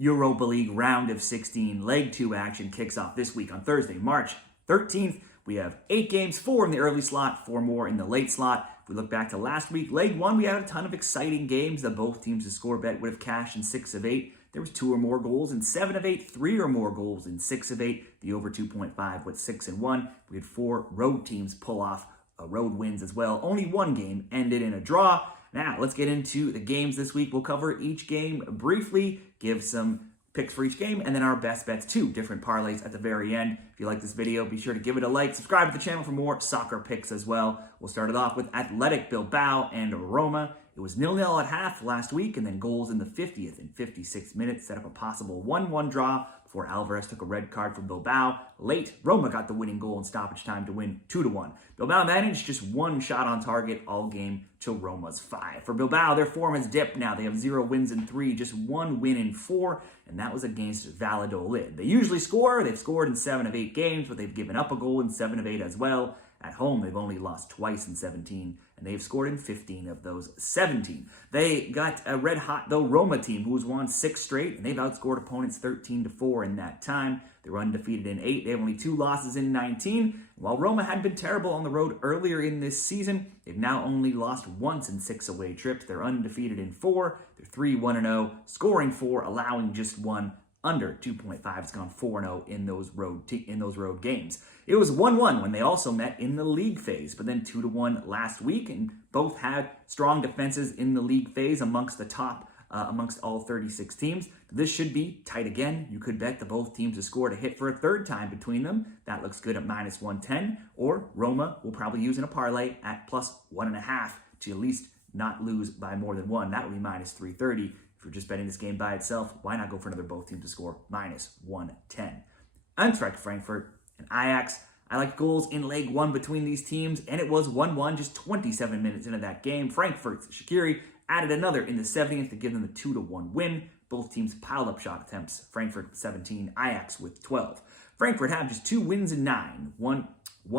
Europa League Round of 16 Leg 2 action kicks off this week on Thursday, March 13th. We have 8 games, 4 in the early slot, 4 more in the late slot. If we look back to last week, Leg 1, we had a ton of exciting games that both teams to score bet would have cashed in 6 of 8. There was 2 or more goals in 7 of 8, 3 or more goals in 6 of 8. The over 2.5 with 6 and 1. We had 4 road teams pull off road wins as well. Only 1 game ended in a draw. Now, let's get into the games this week. We'll cover each game briefly, give some picks for each game, and then our best bets, 2 different parlays at the very end. If you like this video, be sure to give it a like. Subscribe to the channel for more soccer picks as well. We'll start it off with Athletic Bilbao and Roma. It was 0-0 at half last week, and then goals in the 50th and 56th minutes set up a possible 1-1 draw before Alvarez took a red card from Bilbao. Late, Roma got the winning goal in stoppage time to win 2-1. Bilbao managed just 1 shot on target all game to Roma's 5. For Bilbao, their form has dipped now. They have 0 wins in 3, just 1 win in 4, and that was against Valladolid. They usually score. They've scored in 7 of 8 games, but they've given up a goal in 7 of 8 as well. At home, they've only lost twice in 17, and they've scored in 15 of those 17. They got a red-hot, though, Roma team who's won 6 straight, and they've outscored opponents 13-4 in that time. They're undefeated in 8. They have only 2 losses in 19. While Roma had been terrible on the road earlier in this season, they've now only lost once in 6 away trips. They're undefeated in 4. They're 3-1-0, scoring 4, allowing just 1. Under 2.5. It's gone 4-0 in those road games. It was 1-1 when they also met in the league phase, but then 2-1 last week, and both had strong defenses in the league phase amongst all 36 teams. This should be tight again. You could bet the both teams to score to hit for a 3rd time between them. That looks good at -110, or Roma will probably use in a parlay at +1.5 to at least not lose by more than 1. That would be -330. If you're just betting this game by itself, why not go for another both teams to score -110? Eintracht Frankfurt and Ajax. I like goals in leg 1 between these teams, and it was 1-1 just 27 minutes into that game. Frankfurt's Shaqiri added another in the 70th to give them a 2-1 win. Both teams piled up shot attempts. Frankfurt with 17, Ajax with 12. Frankfurt have just 2 wins in 9. One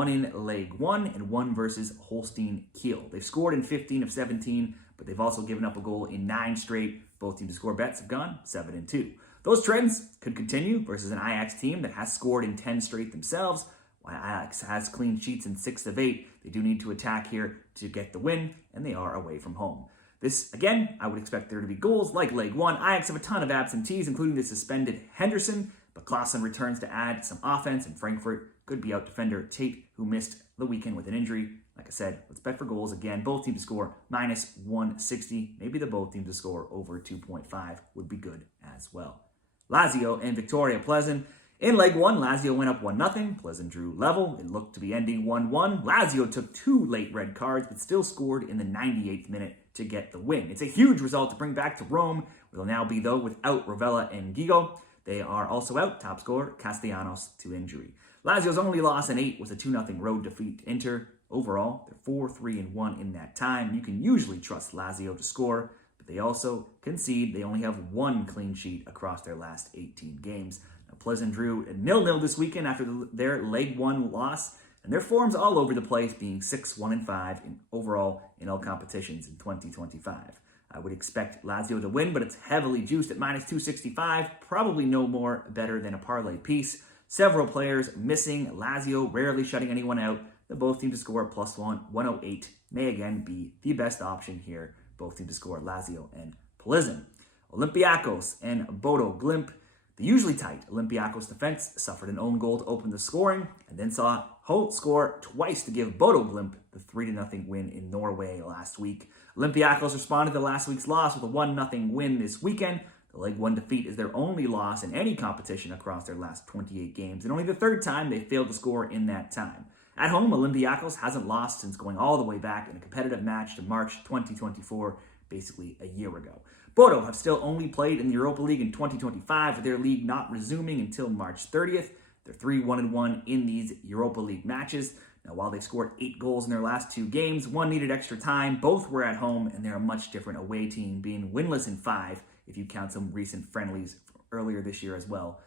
in leg 1 and 1 versus Holstein Kiel. They've scored in 15 of 17, but they've also given up a goal in 9 straight. Both teams to score bets have gone 7-2. Those trends could continue versus an Ajax team that has scored in 10 straight themselves. While Ajax has clean sheets in 6 of 8, they do need to attack here to get the win, and they are away from home. This, again, I would expect there to be goals like leg 1. Ajax have a ton of absentees, including the suspended Henderson, but Klaassen returns to add some offense, and Frankfurt could be out defender Tate, who missed the weekend with an injury. Like I said, let's bet for goals again. Both teams to score -160. Maybe the both teams to score over 2.5 would be good as well. Lazio and Viktoria Plzen. In leg 1, Lazio went up 1-0. Plzen drew level. It looked to be ending 1-1. Lazio took 2 late red cards, but still scored in the 98th minute to get the win. It's a huge result to bring back to Rome. They'll now be, though, without Rovella and Gigo. They are also out, top scorer Castellanos to injury. Lazio's only loss in 8 was a 2-0 road defeat to Inter. Overall, they're 4-3-1 in that time. You can usually trust Lazio to score, but they also concede. They only have 1 clean sheet across their last 18 games. Now, Plzen drew 0-0 this weekend after their leg 1 loss, and their form's all over the place, being 6-1-5 overall in all competitions in 2025. I would expect Lazio to win, but it's heavily juiced at -265. Probably no more better than a parlay piece. Several players missing. Lazio rarely shutting anyone out. The both teams to score +108 may again be the best option here. Both teams to score, Lazio and Plzen. Olympiakos and Bodo Glimt. The usually tight Olympiakos defense suffered an own goal to open the scoring, and then saw Holt score twice to give Bodo Glimt the 3-0 win in Norway last week. Olympiakos responded to last week's loss with a 1-0 win this weekend. The leg 1 defeat is their only loss in any competition across their last 28 games, and only the 3rd time they failed to score in that time. At home, Olympiakos hasn't lost since going all the way back in a competitive match to March 2024, basically a year ago. Bodo have still only played in the Europa League in 2025, with their league not resuming until March 30th. They're 3-1-1 in these Europa League matches. Now, while they scored 8 goals in their last 2 games, 1 needed extra time, both were at home, and they're a much different away team, being winless in 5, if you count some recent friendlies earlier this year as well,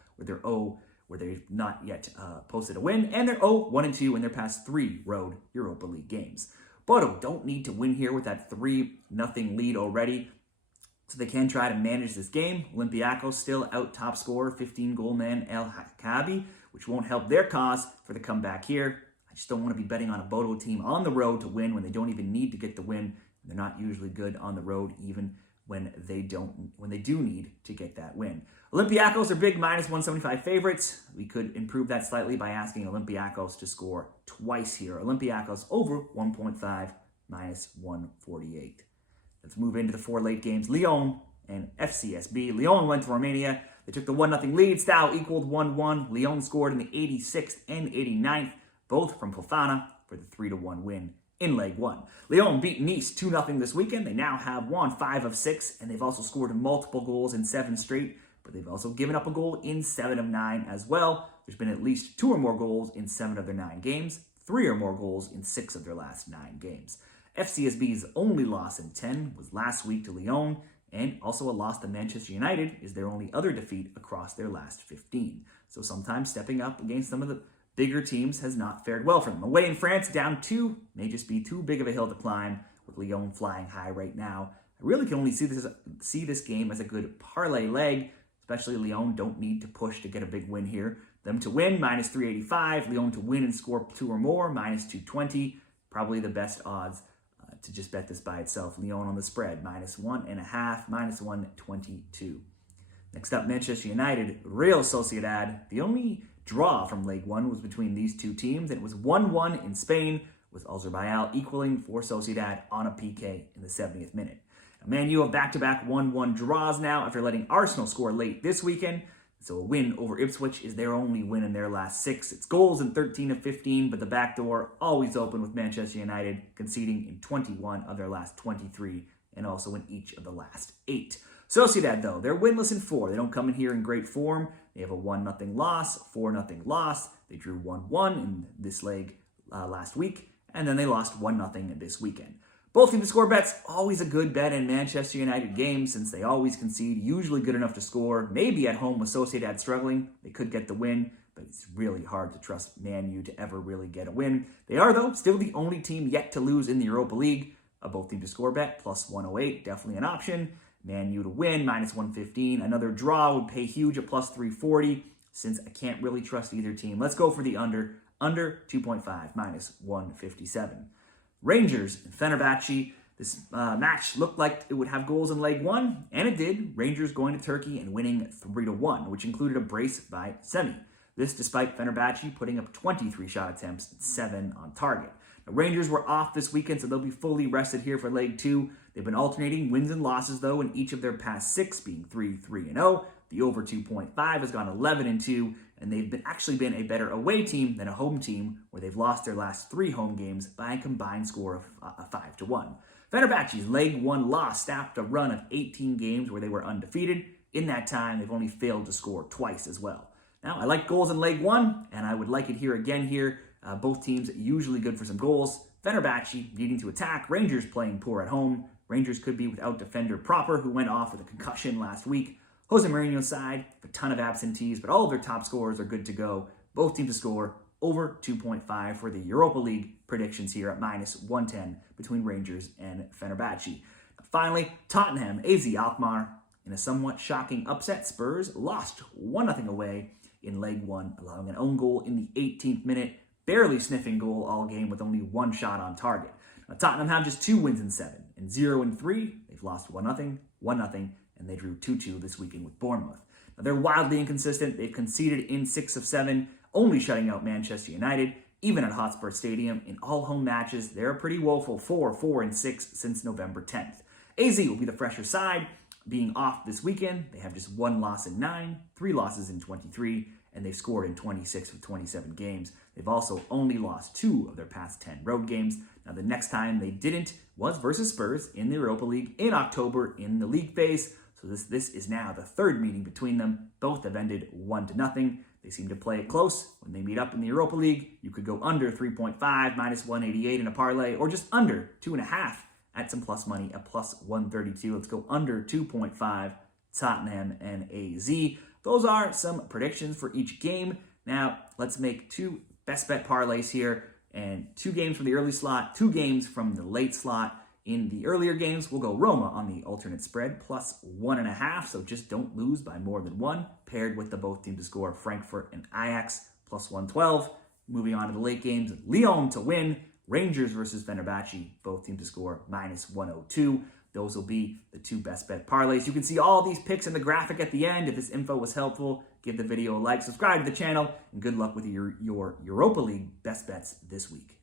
where they've not yet posted a win, and they're 0-1-2 in their past 3 road Europa League games. Bodo don't need to win here with that 3-0 lead already. so they can try to manage this game. Olympiakos still out top scorer, 15-goal man El Hakabi, which won't help their cause for the comeback here. I just don't want to be betting on a Bodo team on the road to win when they don't even need to get the win. They're not usually good on the road, even when they do need to get that win. Olympiakos are big -175 favorites. We could improve that slightly by asking Olympiakos to score twice here. Olympiakos over 1.5 -148. Let's move into the 4 late games. Lyon and FCSB. Lyon went to Romania. They took the 1-0 lead. Style equaled 1-1. Lyon scored in the 86th and 89th, both from Fofana for the 3-1 win in Leg 1. Lyon beat Nice 2-0 this weekend. They now have won 5 of 6, and they've also scored multiple goals in 7 straight, but they've also given up a goal in 7 of 9 as well. There's been at least 2 or more goals in 7 of their 9 games, 3 or more goals in 6 of their last 9 games. FCSB's only loss in 10 was last week to Lyon, and also a loss to Manchester United is their only other defeat across their last 15. So sometimes stepping up against some of the bigger teams has not fared well for them. Away in France, down 2 may just be too big of a hill to climb, with Lyon flying high right now. I really can only see this game as a good parlay leg, especially Lyon don't need to push to get a big win here. Them to win, -385. Lyon to win and score 2 or more, -220. Probably the best odds to just bet this by itself. Lyon on the spread, -1.5, -122. Next up, Manchester United, Real Sociedad. The only draw from Leg 1 was between these two teams, and it was 1-1 in Spain, with Alkmaar equaling for Sociedad on a PK in the 70th minute. Now, Man U have back-to-back 1-1 draws now after letting Arsenal score late this weekend. So a win over Ipswich is their only win in their last 6. It's goals in 13 of 15, but the back door always open with Manchester United conceding in 21 of their last 23, and also in each of the last 8. Sociedad, though, they're winless in 4. They don't come in here in great form. They have a 1-0 loss, 4-0 loss. They drew 1-1 in this leg last week, and then they lost 1-0 this weekend. Both teams to score bets, always a good bet in Manchester United games since they always concede, usually good enough to score. Maybe at home with Sociedad struggling, they could get the win, but it's really hard to trust Man U to ever really get a win. They are, though, still the only team yet to lose in the Europa League. A both teams to score bet, +108, definitely an option. Man U to win, -115. Another draw would pay huge at +340, since I can't really trust either team. Let's go for the under 2.5, -157. Rangers and Fenerbahce. This match looked like it would have goals in Leg 1, and it did. Rangers going to Turkey and winning 3-1, which included a brace by Semi. This despite Fenerbahce putting up 23 shot attempts and 7 on target. The Rangers were off this weekend, so they'll be fully rested here for Leg 2. They've been alternating wins and losses, though, in each of their past 6, being 3-3-0. The over 2.5 has gone 11-2, and they've actually been a better away team than a home team, where they've lost their last 3 home games by a combined score of 5-1. Fenerbahce's Leg 1 loss staffed a run of 18 games where they were undefeated. In that time, they've only failed to score twice as well. Now, I like goals in Leg 1, and I would like it here again here. Both teams usually good for some goals. Fenerbahce needing to attack. Rangers playing poor at home. Rangers could be without defender Proper, who went off with a concussion last week. Jose Mourinho's side, a ton of absentees, but all of their top scorers are good to go. Both teams to score over 2.5 for the Europa League predictions here at -110 between Rangers and Fenerbahce. Finally, Tottenham, AZ Alkmaar. In a somewhat shocking upset, Spurs lost 1-0 away in Leg 1, allowing an own goal in the 18th minute. Barely sniffing goal all game with only 1 shot on target. Now, Tottenham have just 2 wins in 7, and 0 in 3. They've lost 1-0, 1-0, and they drew 2-2 this weekend with Bournemouth. Now, they're wildly inconsistent. They've conceded in 6 of 7, only shutting out Manchester United, even at Hotspur Stadium. In all home matches, they're pretty woeful, 4-4-6 since November 10th. AZ will be the fresher side, being off this weekend. They have just 1 loss in 9, 3 losses in 23, and they've scored in 26 of 27 games. They've also only lost 2 of their past 10 road games. Now, the next time they didn't was versus Spurs in the Europa League in October in the league phase. So this is now the 3rd meeting between them. Both have ended 1-0. They seem to play it close. When they meet up in the Europa League, you could go under 3.5, -188 in a parlay, or just under 2.5 at some plus money at +132. Let's go under 2.5, Tottenham and AZ. Those are some predictions for each game. Now, let's make 2 best bet parlays here, and 2 games from the early slot, 2 games from the late slot. In the earlier games, we'll go Roma on the alternate spread, plus 1.5, so just don't lose by more than one, paired with the both teams to score, Frankfurt and Ajax, plus 112. Moving on to the late games, Lyon to win, Rangers versus Fenerbahce, both teams to score, minus 102. Those will be the two best bet parlays. You can see all these picks in the graphic at the end. If this info was helpful, give the video a like, subscribe to the channel, and good luck with your Europa League best bets this week.